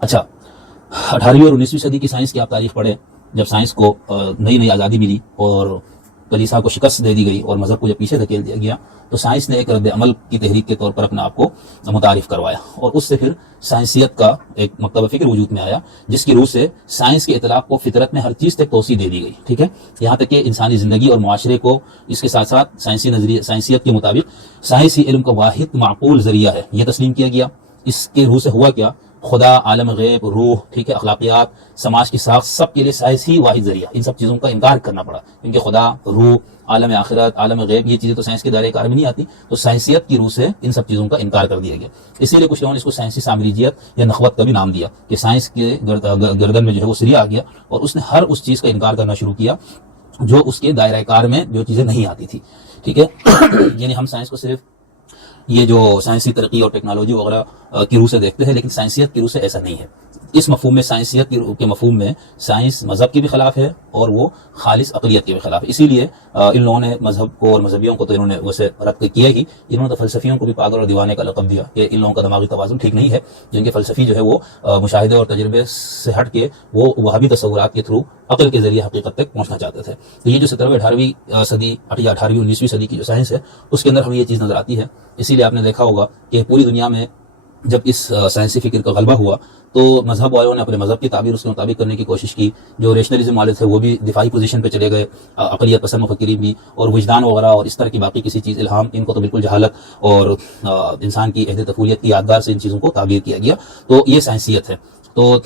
اچھا، 18ویں اور 19ویں صدی کی سائنس کی آپ تاریخ پڑھیں، جب سائنس کو نئی نئی آزادی ملی اور کلیسا کو شکست دے دی گئی اور مذہب کو جب پیچھے دھکیل دیا گیا، تو سائنس نے ایک رد عمل کی تحریک کے طور پر اپنے آپ کو متعارف کروایا، اور اس سے پھر سائنسیت کا ایک مکتبہ فکر وجود میں آیا، جس کی روح سے سائنس کے اطلاق کو فطرت میں ہر چیز تک توسیع دے دی گئی. ٹھیک ہے، یہاں تک کہ انسانی زندگی اور معاشرے کو اس کے ساتھ ساتھ سائنسی نظریے سائنسیت کے مطابق سائنس ہی علم کا واحد معقول ذریعہ ہے، یہ تسلیم کیا گیا. اس کے روح سے ہوا کیا؟ خدا، عالم غیب، روح، ٹھیک ہے، اخلاقیات، سماج کی ساخت، سب کے لیے سائنس ہی واحد ذریعہ. ان سب چیزوں کا انکار کرنا پڑا، کیونکہ خدا، روح، عالم آخرت، عالم غیب، یہ چیزیں تو سائنس کے دائرے کار میں نہیں آتی، تو سائنسیت کی روح سے ان سب چیزوں کا انکار کر دیا گیا. اسی لیے کچھ لوگوں نے اس کو سائنسی سامراجیت یا نخوت کا بھی نام دیا، کہ سائنس کے گردن میں جو ہے وہ سریا آ گیا، اور اس نے ہر اس چیز کا انکار کرنا شروع کیا جو اس کے دائرہ کار میں جو چیزیں نہیں آتی تھی. ٹھیک ہے، یعنی ہم سائنس کو صرف یہ جو سائنسی ترقی اور ٹیکنالوجی وغیرہ کی روح سے دیکھتے ہیں، لیکن سائنسیت کی روح سے ایسا نہیں ہے. اس مفہوم میں، سائنسیت کے مفہوم میں، سائنس مذہب کے بھی خلاف ہے اور وہ خالص عقلیت کے بھی خلاف ہے. اسی لیے ان لوگوں نے مذہب کو اور مذہبیوں کو تو انہوں نے ویسے رد کیا ہی، انہوں نے تو فلسفیوں کو بھی پاگل اور دیوانے کا لقب دیا کہ ان لوگوں کا دماغی توازن ٹھیک نہیں ہے، جن کے فلسفی جو ہے وہ مشاہدے اور تجربے سے ہٹ کے وہ وہابی تصورات کے تھرو عقل کے ذریعے حقیقت تک پہنچنا چاہتے تھے. تو یہ جو 17ویں 18ویں صدی یا 18ویں 19ویں صدی کی جو سائنس ہے، اس کے اندر ہمیں یہ چیز نظر آتی ہے. اسی لیے آپ نے دیکھا ہوگا کہ پوری دنیا میں جب اس سائنسی فکر کا غلبہ ہوا تو مذہب والوں نے اپنے مذہب کی تعبیر اس کے مطابق کرنے کی کوشش کی. جو ریشنلزم والے تھے وہ بھی دفاعی پوزیشن پہ چلے گئے، عقلیت پسند مفکرین بھی، اور وجدان وغیرہ اور اس طرح کی باقی کسی چیز، الہام، ان کو تو بالکل جہالت اور انسان کی عہد طفولیت کی یادگار سے ان چیزوں کو تعبیر کیا گیا. تو یہ سائنسیت ہے. تو